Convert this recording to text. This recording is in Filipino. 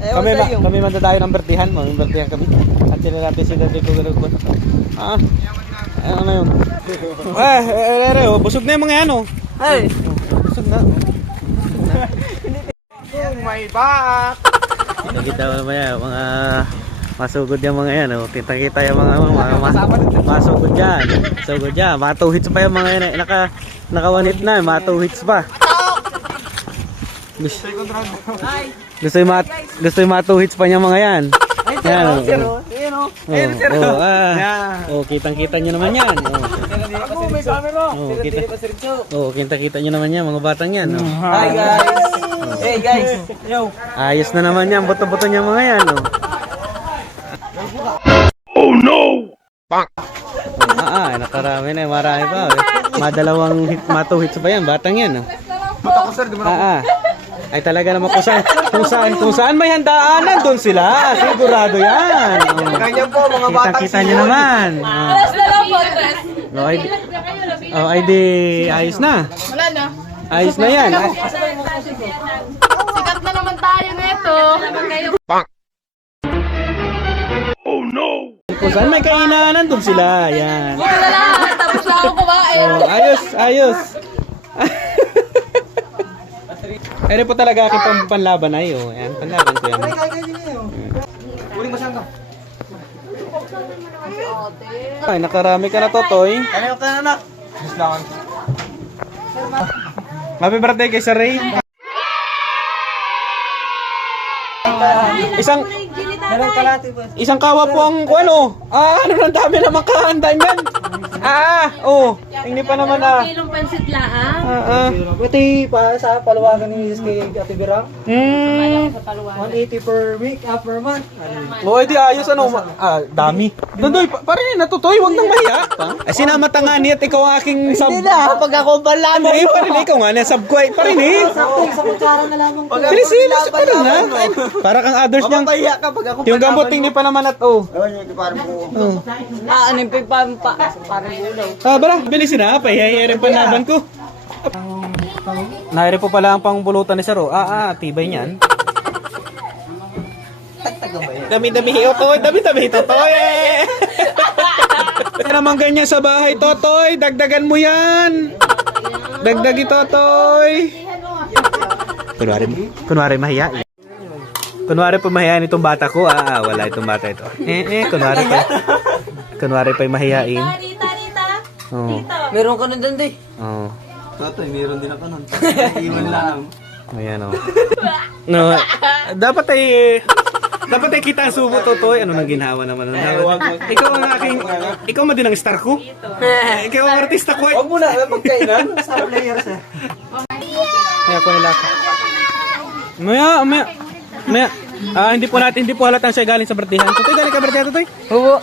Kami mandadayo ng bertihan mo. Yung bertihan kami. At sila natin sila dito. Ano yun? Busog na yung mga yan oh. Ay! Busog na. May back! Kita mo naman yan, mga masugod yung mga yan oh. Kita yung mga masugod dyan. Masugod dyan. Mga 2 hits pa yung mga yan. Naka 1 hit na. Mga 2 hits pa. Gusto yung mga 2 hits pa niya mga yan. Yan oh. Kitang-kita nyo naman yan. May camera! Kita nyo naman yan mga batang yan. Hi guys! Hey guys! Yo! Ayos na naman yan. Buto-buto niya mga yan. Oh no! Nakarami na. Marami pa. Madalawang hit, mga 2 hits pa yan. Batang yan. Mata ko sir, di mo na Ay talaga naman kung saan may handaanan doon sila. Sigurado yan. Ganyan po mga batang Kita nyo naman. Tres na lang po, tres. Ay di ayos na. Wala na. Ayos na yan. Sikat na naman tayo nito. Oh no! Kung saan may kainanan doon sila. Yan. Wala na. Tapos na ako kumain. Ayos. Ano po talaga aking panlaban ay oh. Ayan, panlaban ko yan. Uling masyang ka. Ay, nakarami ka na Totoy. Kaya ka na anak. Bislangan. Happy birthday kay Sir Ray. Isang kawa po ang ano. Ano nang dami naman kahanda niyan. Hindi pa naman Kilong pansit laang. Buti pa sa paluwagan ni kay Ate Birang. Sa paluwan. 180 per week, per month. Di ayos ano. Dami. Dodoy, parin natutoy, wag nang mahiya. Sinama tangani at ikaw ang aking sub. Hindi na, pag ako balano. Parin ikaw nga na subquite. Parin Sa kutsara na lang. Pinisila sa parin na. Para kang others niyang. Mapahiya ka pag ako Yung gambuting ni pa naman at parang po. Ano yung parang ulaw. Bara, bilisin na. Pahihayin pa laban ko. Nairi po pala ang pangbulutan ni Saro. Tibay niyan. Dami-dami Totoy, dami-dami Totoy. Kaya naman ganyan sa bahay Totoy, dagdagan mo yan. Dagdagi Totoy. Kunwari mahiya. Kunwari pa mahihain itong bata ko. Wala itong bata ito. Kunwari pa mahihain. Rita. Meron ka na doon, day. Totoy, meron din ako nun. Iwan lang. Ayan o. No, dapat ay kita ang subo Totoy. Ano nang ginawa naman? Ikaw ang aking, ikaw man din ang star ko. Ikaw ang artista ko. Huwag mo na, magkainan. Star players eh. Kaya ko nila. Maya. Hindi po halatang siya galing sa bertihan. Totoy, galing ka bertihan, Totoy? Oo.